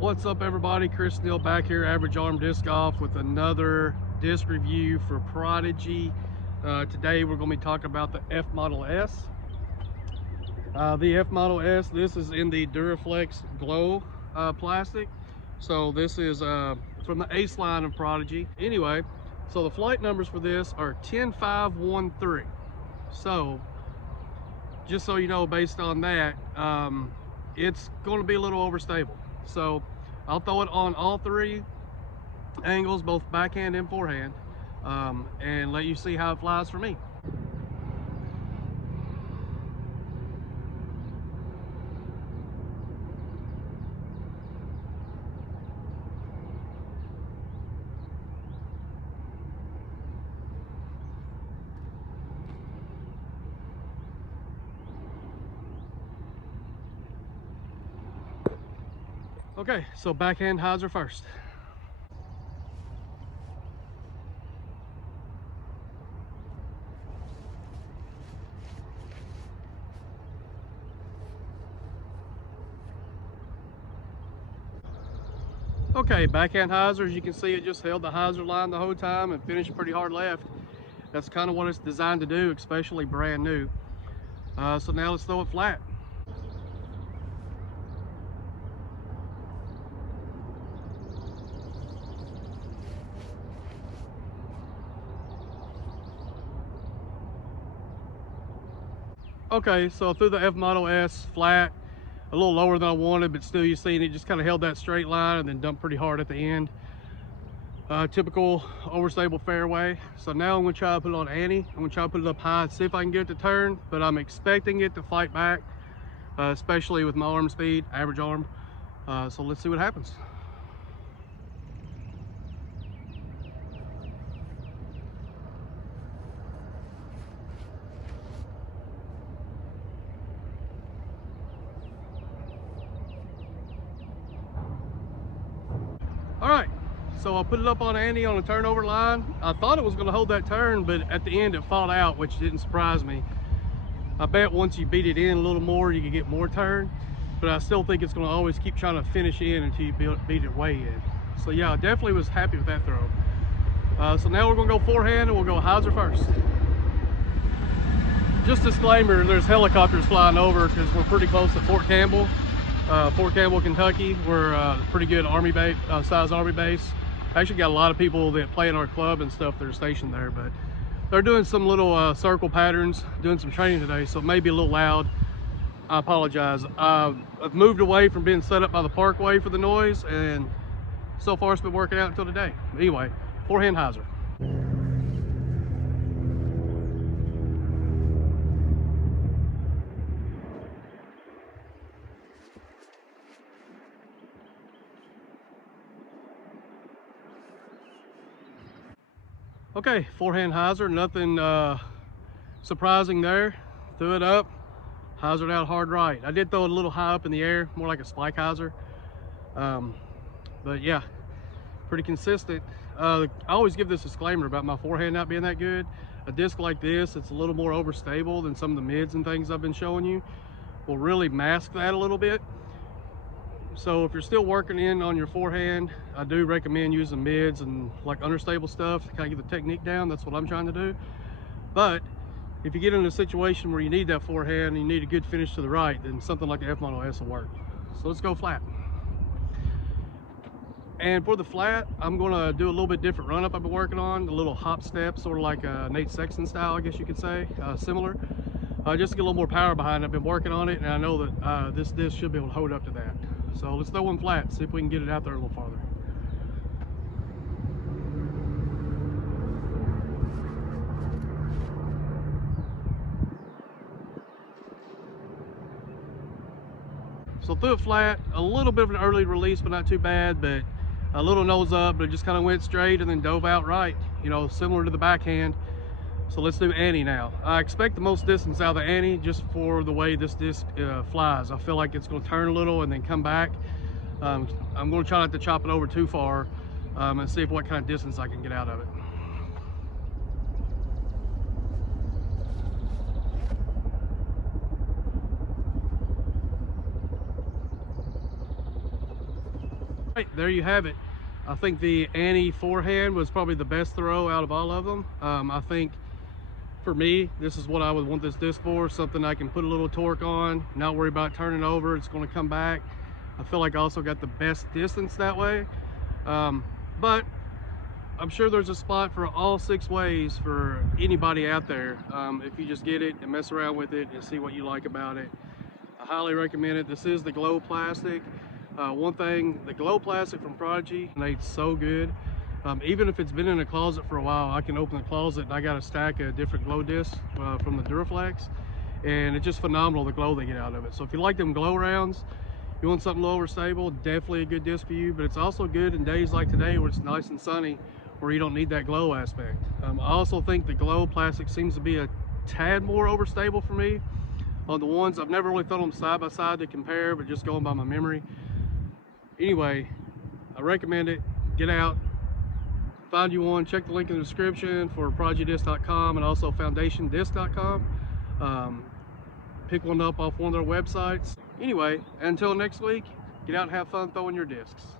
What's up everybody, Chris Neal back here, Average Arm Disc Golf, with another disc review for Prodigy. Today we're going to be talking about the F Model S. The F Model S, this is in the Duraflex Glow plastic. So this is from the Ace line of Prodigy. Anyway, so the flight numbers for this are 10513. So just so you know, based on that, it's going to be a little overstable. So I'll throw it on all three angles, both backhand and forehand, and let you see how it flies for me. Okay, so backhand hyzer first. Okay, backhand hyzer, as you can see, it just held the hyzer line the whole time and finished pretty hard left. That's kind of what it's designed to do, especially brand new. So now let's throw it flat. Okay, so through the F Model S flat, a little lower than I wanted, but still you see it just kind of held that straight line and then dumped pretty hard at the end. Typical overstable fairway. So now I'm going to try to put it on Annie. I'm going to try to put it up high and see if I can get it to turn, but I'm expecting it to fight back, especially with my arm speed, average arm. So let's see what happens. All right, so I put it up on Andy on a turnover line. I thought it was going to hold that turn, but at the end it fought out, which didn't surprise me. I bet once you beat it in a little more, you can get more turn, but I still think it's going to always keep trying to finish in until you beat it way in. So yeah, I definitely was happy with that throw. So now we're going to go forehand and we'll go hyzer first. Just disclaimer, there's helicopters flying over because we're pretty close to Fort Campbell, Kentucky. We're a pretty good army base, size army base. Actually got a lot of people that play in our club and stuff that are stationed there, but they're doing some little circle patterns, doing some training today, so it may be a little loud. I apologize. I've moved away from being set up by the parkway for the noise, and so far it's been working out until today. Anyway, forehand hyzer. Okay, forehand hyzer, nothing surprising there. Threw it up, hyzered out hard right. I did throw it a little high up in the air, more like a spike hyzer. But yeah, pretty consistent. I always give this disclaimer about my forehand not being that good. A disc like this, it's a little more overstable than some of the mids and things I've been showing you. Will really mask that a little bit. So if you're still working in on your forehand, I do recommend using mids and like understable stuff to kind of get the technique down. That's what I'm trying to do. But if you get in a situation where you need that forehand and you need a good finish to the right, then something like the F Model S will work. So let's go flat. And for the flat, I'm going to do a little bit different run up I've been working on, a little hop step, sort of like a Nate Sexton style, I guess you could say, similar. Just to get a little more power behind it. I've been working on it, and I know that this disc should be able to hold up to that. So let's throw one flat, see if we can get it out there a little farther. So threw it flat, a little bit of an early release, but not too bad, but a little nose up, but it just kind of went straight and then dove out right, you know, similar to the backhand. So let's do Annie now. I expect the most distance out of the Annie just for the way this disc flies. I feel like it's going to turn a little and then come back. I'm going to try not to chop it over too far and see what kind of distance I can get out of it. There you have it. I think the Annie forehand was probably the best throw out of all of them. I think for me, this is what I would want this disc for, something I can put a little torque on, not worry about turning over, it's going to come back. I feel like I also got the best distance that way. But I'm sure there's a spot for all 6 ways for anybody out there. If you just get it and mess around with it and see what you like about it. I highly recommend it. This is the glow plastic. One thing, the glow plastic from Prodigy, it's so good. Even if it's been in a closet for a while, I can open the closet and I got a stack of different glow discs from the Duraflex, and it's just phenomenal the glow they get out of it. So if you like them glow rounds, you want something lower stable, definitely a good disc for you. But it's also good in days like today where it's nice and sunny, where you don't need that glow aspect. I also think the glow plastic seems to be a tad more overstable for me. On the ones, I've never really thrown them side by side to compare, but just going by my memory. Anyway, I recommend it. Get out, find you one. Check the link in the description for ProdigyDisc.com and also FoundationDisc.com. Pick one up off one of their websites. Anyway, until next week, get out and have fun throwing your discs.